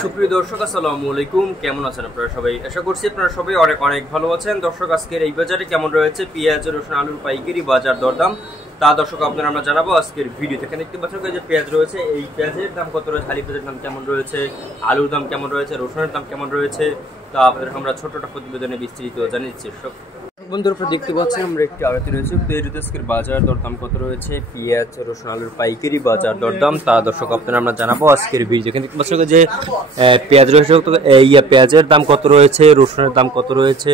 সুপ্রিয় দর্শক আসসালামু আলাইকুম, কেমন আছেন আপনারা সবাই? আশা করছি আপনারা সবাই অনেক অনেক ভালো আছেন। দর্শক, আজকের এই বাজারে কেমন রয়েছে পেঁয়াজ, রসুন, আলুর পাইকারি বাজার দরদাম তা দর্শক আপনারা আমরা জানাবো আজকের ভিডিওতে। এখানে দেখতে পাচ্ছেন যে পেঁয়াজ রয়েছে, এই পেঁয়াজের দাম কত রয়েছে, হালি পেঁয়াজের দাম কেমন রয়েছে, আলুর দাম কেমন রয়েছে, রসুনের দাম কেমন রয়েছে তা আপনাদের আমরা ছোটটা প্রতিবেদনে বিস্তারিত জানিয়েছি। বন্ধুরা, আপনারা দেখতে পাচ্ছেন আমরা একটি আড়তে রয়েছে পেঁয়াজ, আজকের বাজার দরদাম কত রয়েছে, পেঁয়াজ, রসুন, আলুর পাইকারি বাজার দরদাম তা দর্শক আপনারা আমরা জানাবো আজকের ভিডিও। এখানে দেখতে পাচ্ছেন যে পেঁয়াজ রয়েছে, পেঁয়াজের দাম কত রয়েছে, রসুনের দাম কত রয়েছে,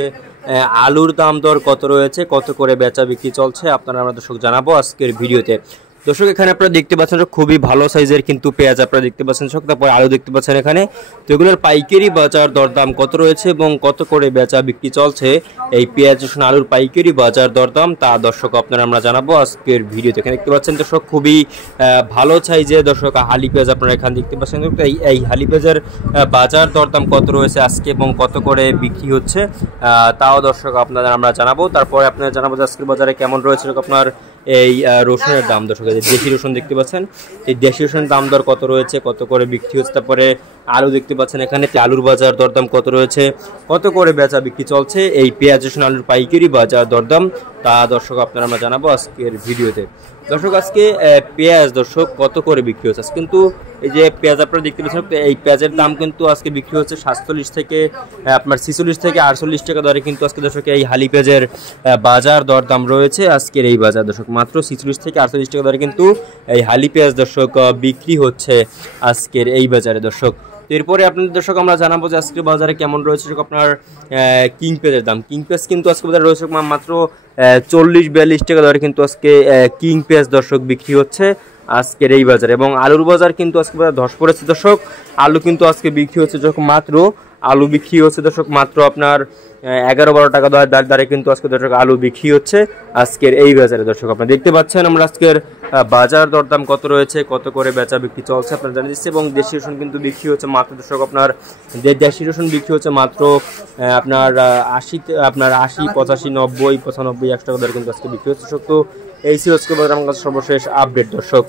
আলুর দাম দর কত রয়েছে, কত করে বেচা বিক্রি চলছে আপনারা আমরা দর্শক জানাবো আজকের ভিডিওতে। দর্শক, এখানে আপনারা দেখতে পাচ্ছেন খুবই ভালো সাইজের কিন্তু পেঁয়াজ আপনারা দেখতে পাচ্ছেন, তারপর আলু দেখতে পাচ্ছেন এখানে। তো এগুলোর পাইকারি বাজার দরদাম কত রয়েছে এবং কত করে বেচা বিক্রি চলছে এই পেঁয়াজ, রসুন, আলুর পাইকারি বাজার দরদাম তা দর্শক আপনারা আমরা জানাবো আজকের ভিডিওতে। এখানে দেখতে পাচ্ছেন দর্শক খুবই ভালো সাইজের দর্শক হালি পেঁয়াজ আপনারা এখানে দেখতে পাচ্ছেন। এই হালি পেঁয়াজের বাজার দরদাম কত রয়েছে আজকে এবং কত করে বিক্রি হচ্ছে তাও দর্শক আপনাদের আমরা জানাবো। তারপরে আপনারা জানাবো যে আজকের বাজারে কেমন রয়েছে আপনার এই রসুনের দাম। দর্শক, দেশি রসুন দেখতে পাচ্ছেন, এই দেশি রসুনের দাম দর কত রয়েছে, কত করে বিক্রি হচ্ছে। তারপরে আলু দেখতে পাচ্ছেন এখানে, আলুর বাজার দরদাম কত রয়েছে, কত করে বেচা বিক্রি চলছে এই পেঁয়াজ, রসুন, আলুর পাইকারি বাজার দরদাম তা দর্শক আপনারা আমরা জানাবো আজকের ভিডিওতে। দর্শক, আজকে পেঁয়াজ দর্শক কত করে বিক্রি হচ্ছে কিন্তু এই যে পেঁয়াজ আপনারা দেখতে পাচ্ছেন, এই পেঁয়াজের দাম কিন্তু আজকে বিক্রি হচ্ছে 47 থেকে আপনার 46 থেকে 48 টাকা দরে কিন্তু আজকে দর্শক এই হালি পেঁয়াজের বাজার দরদাম রয়েছে আজকের এই বাজার দর্শক। মাত্র 46 থেকে 48 টাকা দরে কিন্তু এই হালি পেঁয়াজ দর্শক বিক্রি হচ্ছে আজকের এই বাজারে দর্শক। এরপরে আপনাদের দর্শক আমরা জানাবো যে আজকের বাজারে কেমন রয়েছে আপনার কিং পেঁয়াজের দাম। কিং পেঁয়াজ কিন্তু আজকে বাজারে রয়েছে মাত্র 40-42 টাকা দরে কিন্তু আজকে কিং পেঁয়াজ দর্শক বিক্রি হচ্ছে আজকের এই বাজারে। এবং আলুর বাজার কিন্তু আজকে বাজার ধস পড়েছে দর্শক। আলু কিন্তু আজকে বিক্রি হচ্ছে দর্শক মাত্র, আলু বিক্রি হচ্ছে দর্শক মাত্র আপনার 11-12 টাকা দরে কিন্তু আজকে দর্শক আলু বিক্রি হচ্ছে আজকের এই বাজারে দর্শক। আপনারা দেখতে পাচ্ছেন আমরা আজকের বাজার দরদাম কত রয়েছে, কত করে বেচা বিক্রি চলছে আপনারা জানিয়ে দিচ্ছি। এবং দেশি রসুন কিন্তু বিক্রি হচ্ছে মাত্র দর্শক আপনার দেশি রসুন বিক্রি হচ্ছে মাত্র আপনার 80, 85, 90, 95, 100 টাকা দরে কিন্তু আজকে বিক্রি হচ্ছে দর্শক। তো এই ছিল আজকে বাজার আমার কাছে সর্বশেষ আপডেট দর্শক।